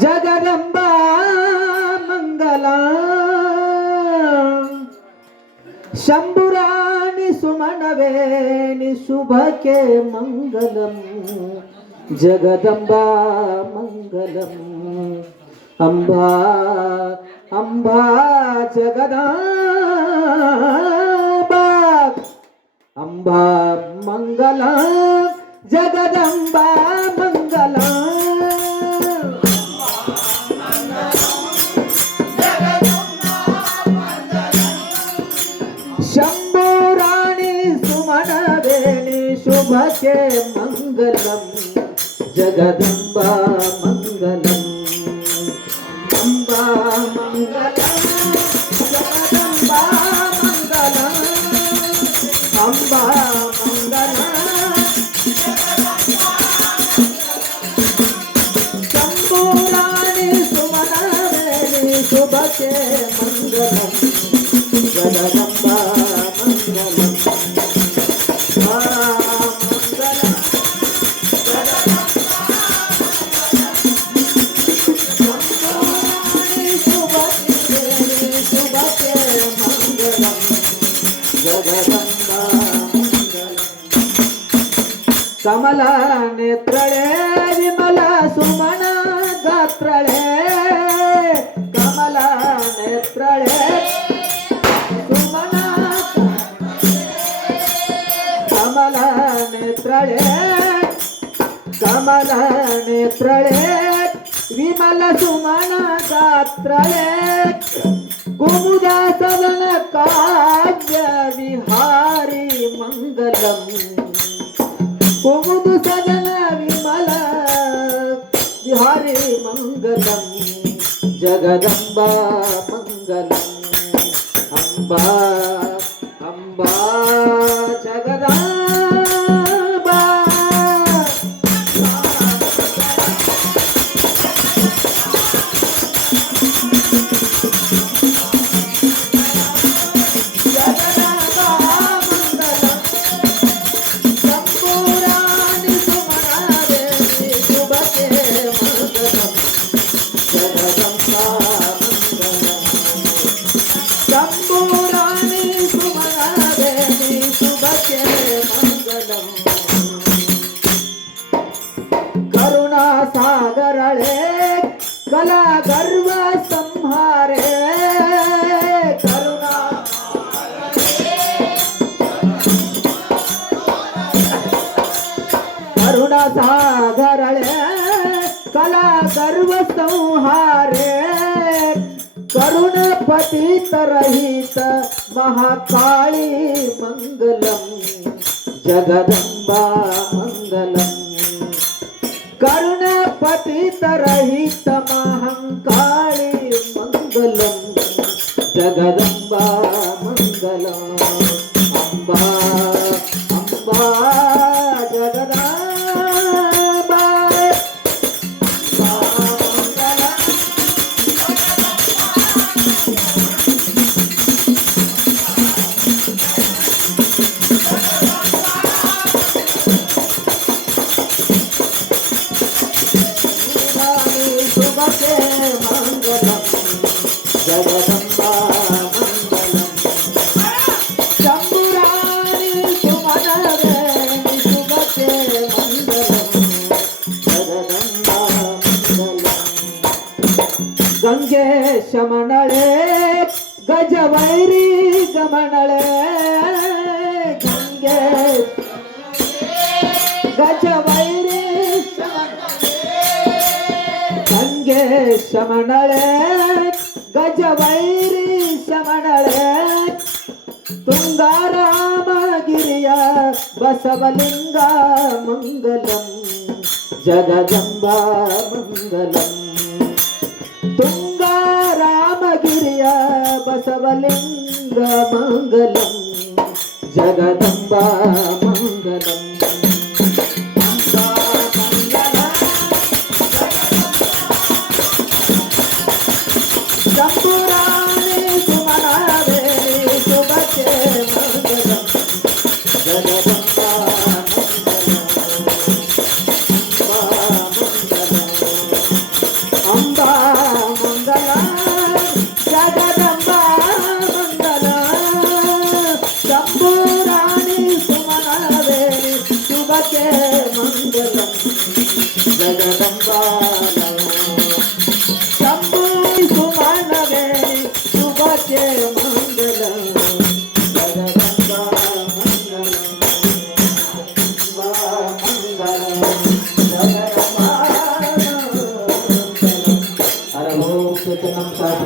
जगदंबा मंगला शंभुराणी सुमनवेणी शुभके मंगलम जगदंबा मंगलम अंबा अंबा जगदांबा अंबा मंगला जगदंबा శుభకే మంగళం. జగదంబా మంగళం. అంబా మంగళం. జగదంబా మంగళం. అంబా శుభకే మంగళం జగదంబ మంగళం ಕಮಲ ನೇತ್ರಳೆ ವಿಮಲ ಸುಮನ ಗಾತ್ರಳೆ कमल नेत्रे विमल सुमन गात्रे कुमुदा सदन काव्य विहारी मंगलम कुमुद सदन विमल विहारी मंगलम जगदम्बा मंगलम अंबा सागरळे कला गर्व संहारे करुणा करुणा सागरळे कला गर्व संहारे కరుణ పతితరహిత మహాకాళీ మంగళం జగదంబా మంగళం. కరుణ పతితరహిత మహంకాళీ మంగళం జగదంబ ಗಂಗೆ ಶಮನಳೆ ಗಜವೈರಿ ಗಮನಳೆ ಗಂಗೆ ಗಜವೈರಿ ಗಂಗೆ ಶಮನಳೆ ಗಜವೈರಿ ಶಮನಳೆ ತುಂಗಾರಾಮಗಿರಿಯ ಬಸವಲಿಂಗ ಮಂಗಲಂ ಜಗದಂಬಾ ಮಂಗಲಂ ತುಂಗಾರಾಮಗಿರಿಯ ಬಸವಲಿಂಗ ಮಂಗಲಂ ಜಗದಂಬ ಮಂಗಲಂ. జగదంబా